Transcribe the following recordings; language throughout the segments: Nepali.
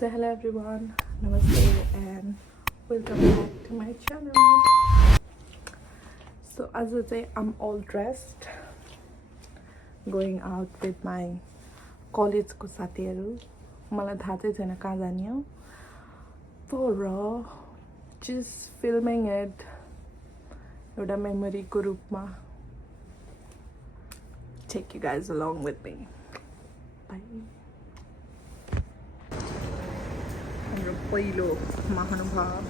So hello everyone, namaste and welcome back to my channel. So as I say, I'm all dressed, going out with my college ko साथीहरु. मलाई थाहा चाहिँ छैन कहाँ जाने हो, तर just filming it एउटा memory को रूपमा. Take you guys along with me. Bye. हाम्रो पहिलो महानुभाव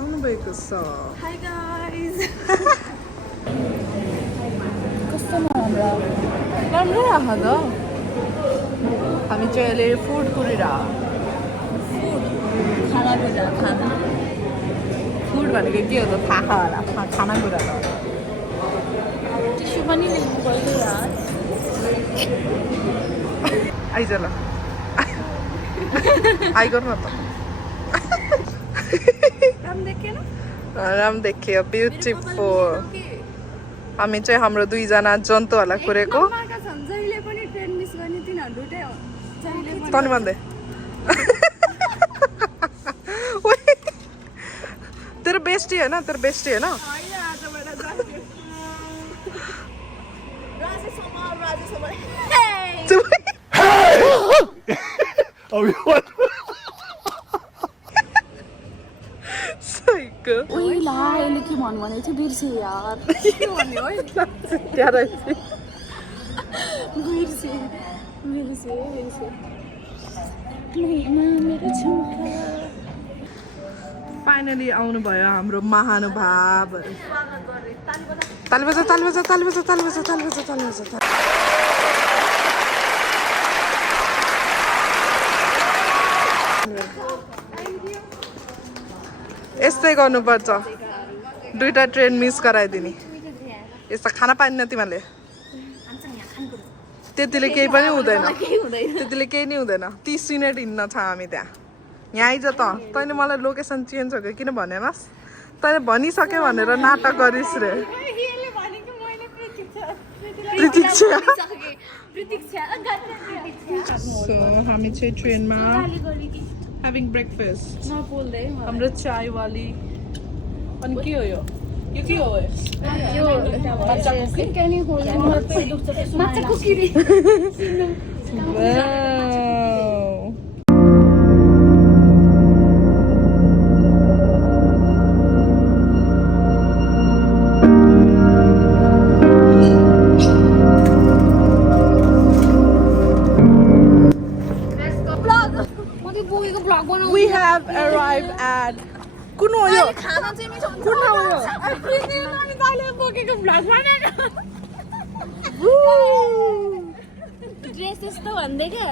आउनुभएको छ. Hi guys. कस्तो राम्रो राम्रै आएको त. हामी चाहिँ अहिले फुड कुरिरहेको. खाना फुड भनेको के हो त थाहा होला. खानाकुरा त टिस्यु पनि ल्याउनु पर्यो यार. आइज ल आइगर न त. राम देखियो ब्युटिफुल. हामी चाहिँ हाम्रो दुईजना जन्तुहरूलाई कुरेको. तनी भन्दै तेरो बेस्टी होइन, तेरो बेस्टी होइन. अहिले के भन्नु भनेको थियो बिर्से यार. के भन्यो है त्यहाँ रहेछ. बिर्से मेरो छुम्का. फाइनली आउनुभयो हाम्रो महानुभाव. ताली बजा ताली बजा ताली बजा ताली बजा ताली बजा ताली बजा. यस्तै गर्नुपर्छ. दुईटा ट्रेन मिस गराइदिने. यस्तो खाना पाइन्न तिमीले. त्यतिले केही पनि हुँदैन. त्यतिले केही नै हुँदैन. 30 मिनट हिँड्न छ हामी त्यहाँ. यहाँ आइज त. तैँले मलाई लोकेसन चेन्ज भएको किन भनेनस्? तैँले भनिसक्यो भनेर नाटक गरिस् रे. सो हामी चाहिँ ट्रेनमा having breakfast. हाम्रो चाय वाली. अनि के हो यो? यो के हो? यो माछा कुकी रे. We have arrived at कुन हो यो? खाना चाहिँ मिठो हुन्छ. कुन हो यो? हामी तैले बोकेको भ्लग बनाएर ड्रेस यस्तो भन्दै के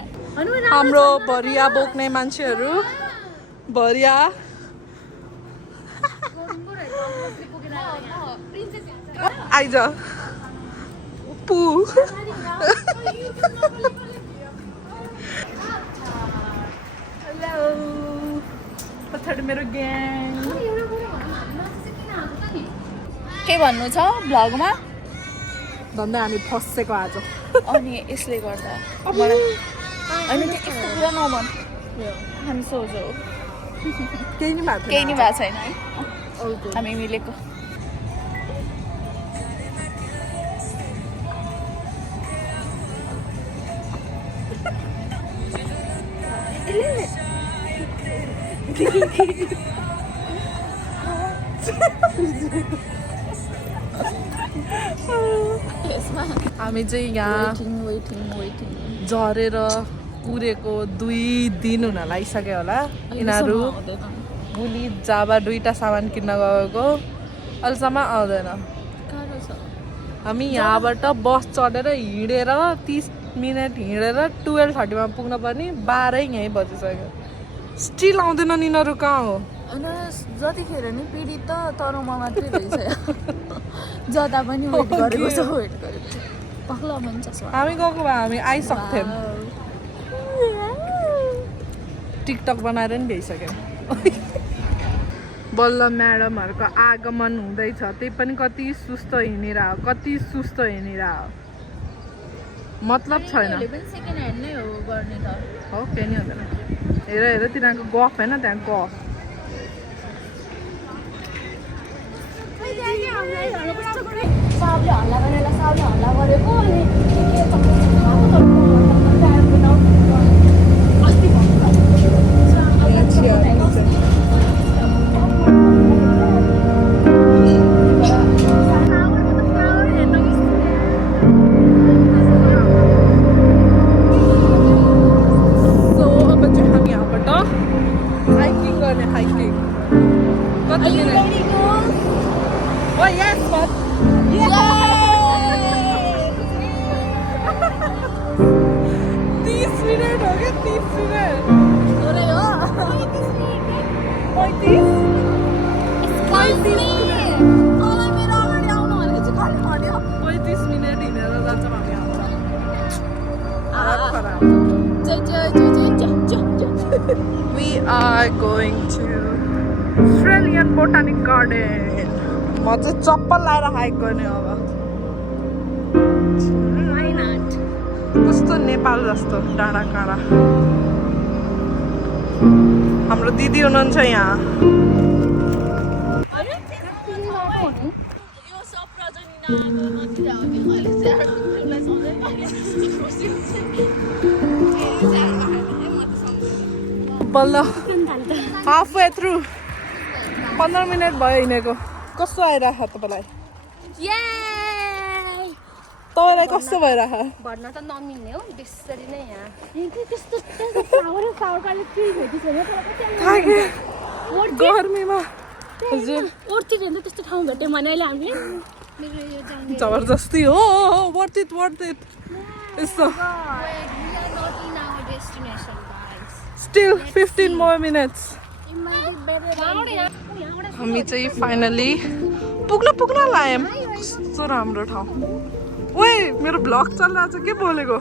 हाम्रो भरिया बोक्ने मान्छेहरू. भरिया आइज पु. पछाडि मेरो ग्याङ. के भन्नु छ भ्लगमा? भन्दा हामी फसेको आज. अनि यसले गर्दा मलाई अनि यस्तो कुरा नभन. हामी सोझो केही नि भएको छैन है. हामी मिलेको. हामी चाहिँ यहाँ झरेर कुरेको 2 दिन हुन लागिसक्यो होला. यिनीहरू भोलि जाबा दुईटा सामान किन्न गएको. अहिलेसम्म आउँदैन. हामी यहाँबाट बस चढेर हिँडेर 30 मिनट हिँडेर 12:30 पुग्न पर्ने. 12 यहीँ बजिसक्यो. स्टिल आउँदैन. यिनीहरू कहाँ हो? जतिखेर नि पीडित त तरुमा मात्रै रहेछ. जता पनि वेट गरेको छ. पक्ला भन्छ. हामी गएको भए हामी आइसक्थ्यौँ. टिकटक बनाएर नि भ्याइसक्यौँ. बल्ल म्याडमहरूको आगमन हुँदैछ. त्यही पनि कति सुस्त हिँडिरह. मतलब छैन. सेकेन्ड ह्यान्ड नै हो गर्ने त. हो केही नि हुँदैन. हेर हेर तिनीहरूको गफ होइन त्यहाँ गफ साबले हल्ला गरेर साबले हल्ला गरेको अनि के अस्ति Oh yes, but 30 मिनट हो गया 30 मिनट 35 मिनट हिँडेर जान्छौँ हामी We are going to Australian Botanic Garden. म चाहिँ चप्पल लाएर हाइक गर्ने अब कस्तो नेपाल जस्तो डाँडा काँडा हाम्रो दिदी हुनुहुन्छ यहाँ बल्ल हाफवे थ्रु 15 मिनट भयो हिँडेको कस्तो आइरहेको तपाईँलाई तपाईँलाई कस्तो भइरहेको भन्न त नमिल्ने हो बेसरी नै यहाँ गर्मीमा हजुर त्यस्तो ठाउँ भेट्यो भने अहिले हामीले जबरजस्ती हो वर्थ इट यस्तो स्टिल 15 more minutes हामी चाहिँ फाइनली पुग्न लाग्यौँ कस्तो राम्रो ठाउँ ओए मेरो ब्लग चलिरहेको छ के बोलेको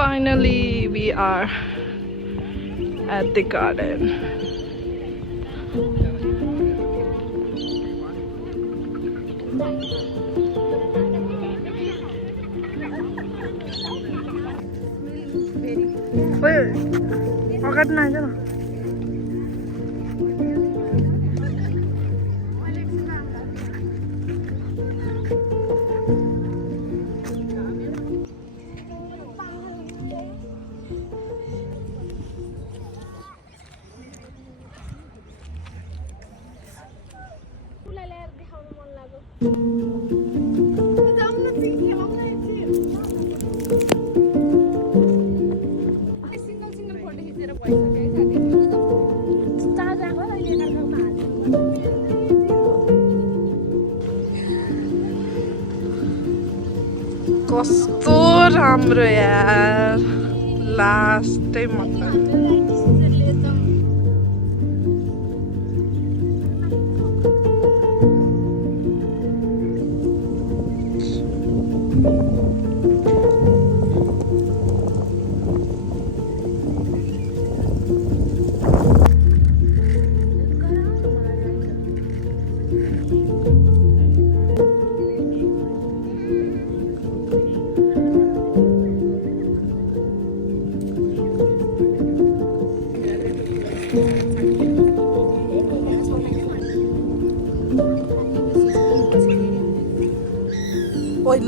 Finally, we are at the garden. Wait, अगाडि नआइज न कस्तो राम्रो यार लास्टै मतलब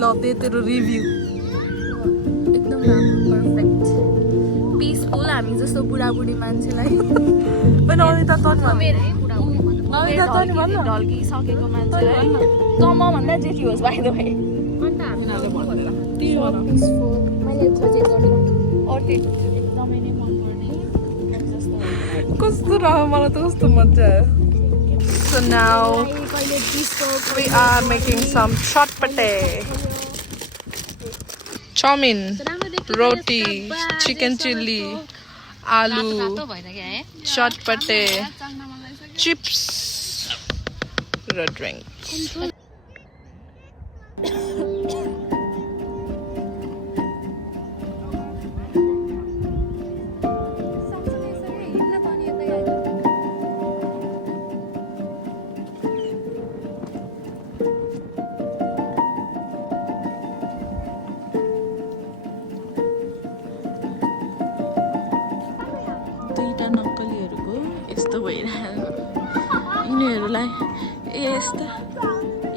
लभ्दे तेरो रिभ्यू एकदम राम्रो पर्फेक्ट पिसफुल हामी जस्तो बुढाबुढी मान्छेलाई अनिता ढल्किसकेको मान्छेलाई भन्दा जेठी होस् बाइ द वे पिसफुल मैले सजेस्ट गर्छु एकदमै नै मनपर्ने कस्तो रह्यो मलाई त कस्तो मजा आयो So now we are making some chatpate. Chowmin, roti, chicken chili, aloo, chatpate, chips, drink. दुईटा नक्कलीहरूको यस्तो भइरहेको यिनीहरूलाई यस्ता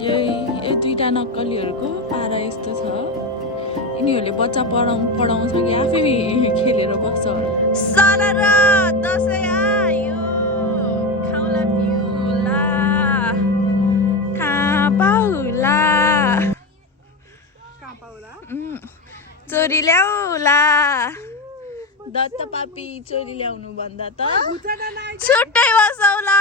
यही दुईटा नक्कलीहरूको पारा यस्तो छ यिनीहरूले बच्चा पढाउँछ कि आफै खेलेर बस्छ सररा दसैँ आयो खाउला पिउला कहाँ पाउला चोरी ल्याउला दत्त पापी चोरी ल्याउनु भन्दा त छुट्टै बसौला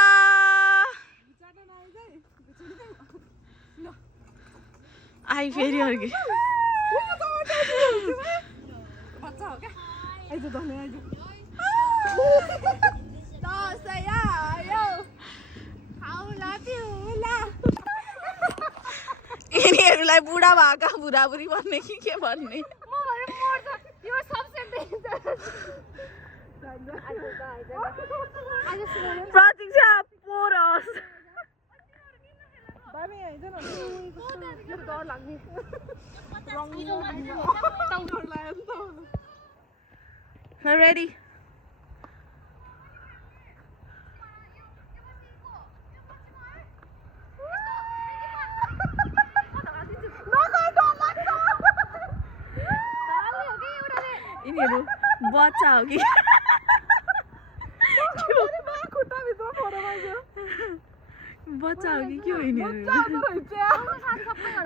आई फेरि अर्की यिनीहरूलाई बुढा भएका बुढाबुढी भन्ने कि के भन्ने प्रतीक्षा पोरस ready यिनीहरू बच्चा हो कि बच्चा हो कि के हो यिनीहरू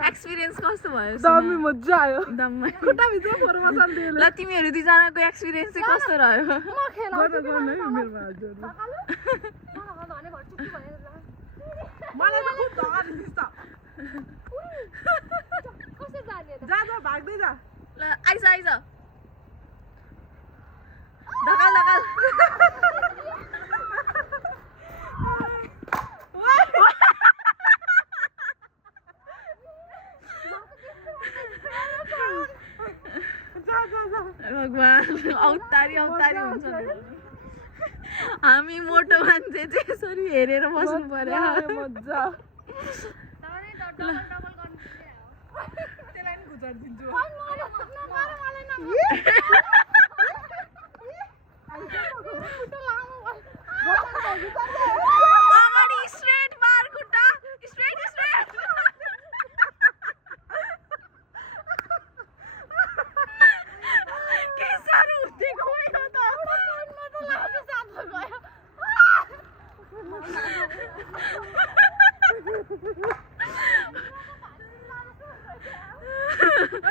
एक्सपिरियन्स कस्तो भयो दामी मजा आयो दममा खुट्टाभित्र फोहोर मसाल दियो ल तिमीहरू दुईजनाको एक्सपिरियन्स चाहिँ कस्तो रह्यो मलाई त खुब धगा दिन्छ जा जा भाग्दै जा ल आइज ढकाल भगवान् औतारी हुन्छ हामी मोटो मान्छे चाहिँ यसरी हेरेर बस्नु पर्यो मजा अगाडि स्ट्रेट बार खुट्टा स्ट्रेट के साह्रो हुँदै गयो त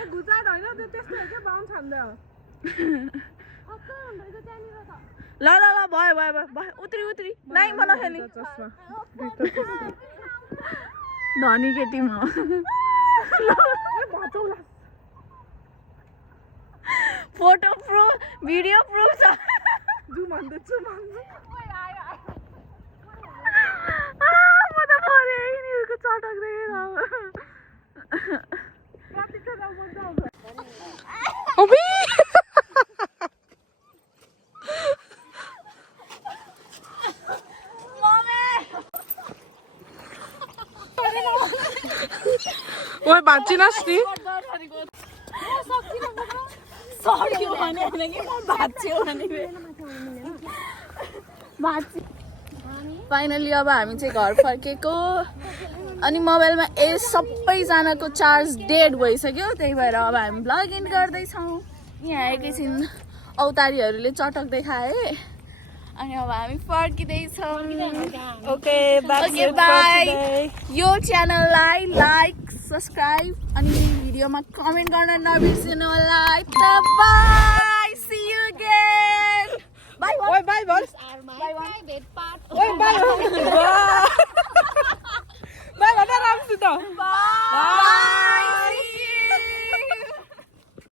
गुजाड होइन त्यो त्यस्तो के बाउन्ड छान्दा ल भयो उत्री नाइ मलाई खेली धनी केटी म फोटो प्रुफ भिडियो प्रुफ छ जुम भन्दैछु म त परे यिनीहरूको चटक देखेर ओए बाँचिनस् नि फाइनली अब हामी चाहिँ घर फर्केको अनि मोबाइलमा सबैजनाको चार्ज डेड भइसक्यो त्यही भएर अब हामी ब्लग इन गर्दैछौँ यहाँ एकैछिन औतारीहरूले चटक देखाए अनि अब हामी फर्किँदैछौँ ओके बाई यो च्यानललाई लाइक सब्सक्राइब अनि भिडियोमा कमेन्ट गर्न नबिर्सिनु होला bye see you again bye ओए बाई भन ओए बाई बाई भन रामसित बाई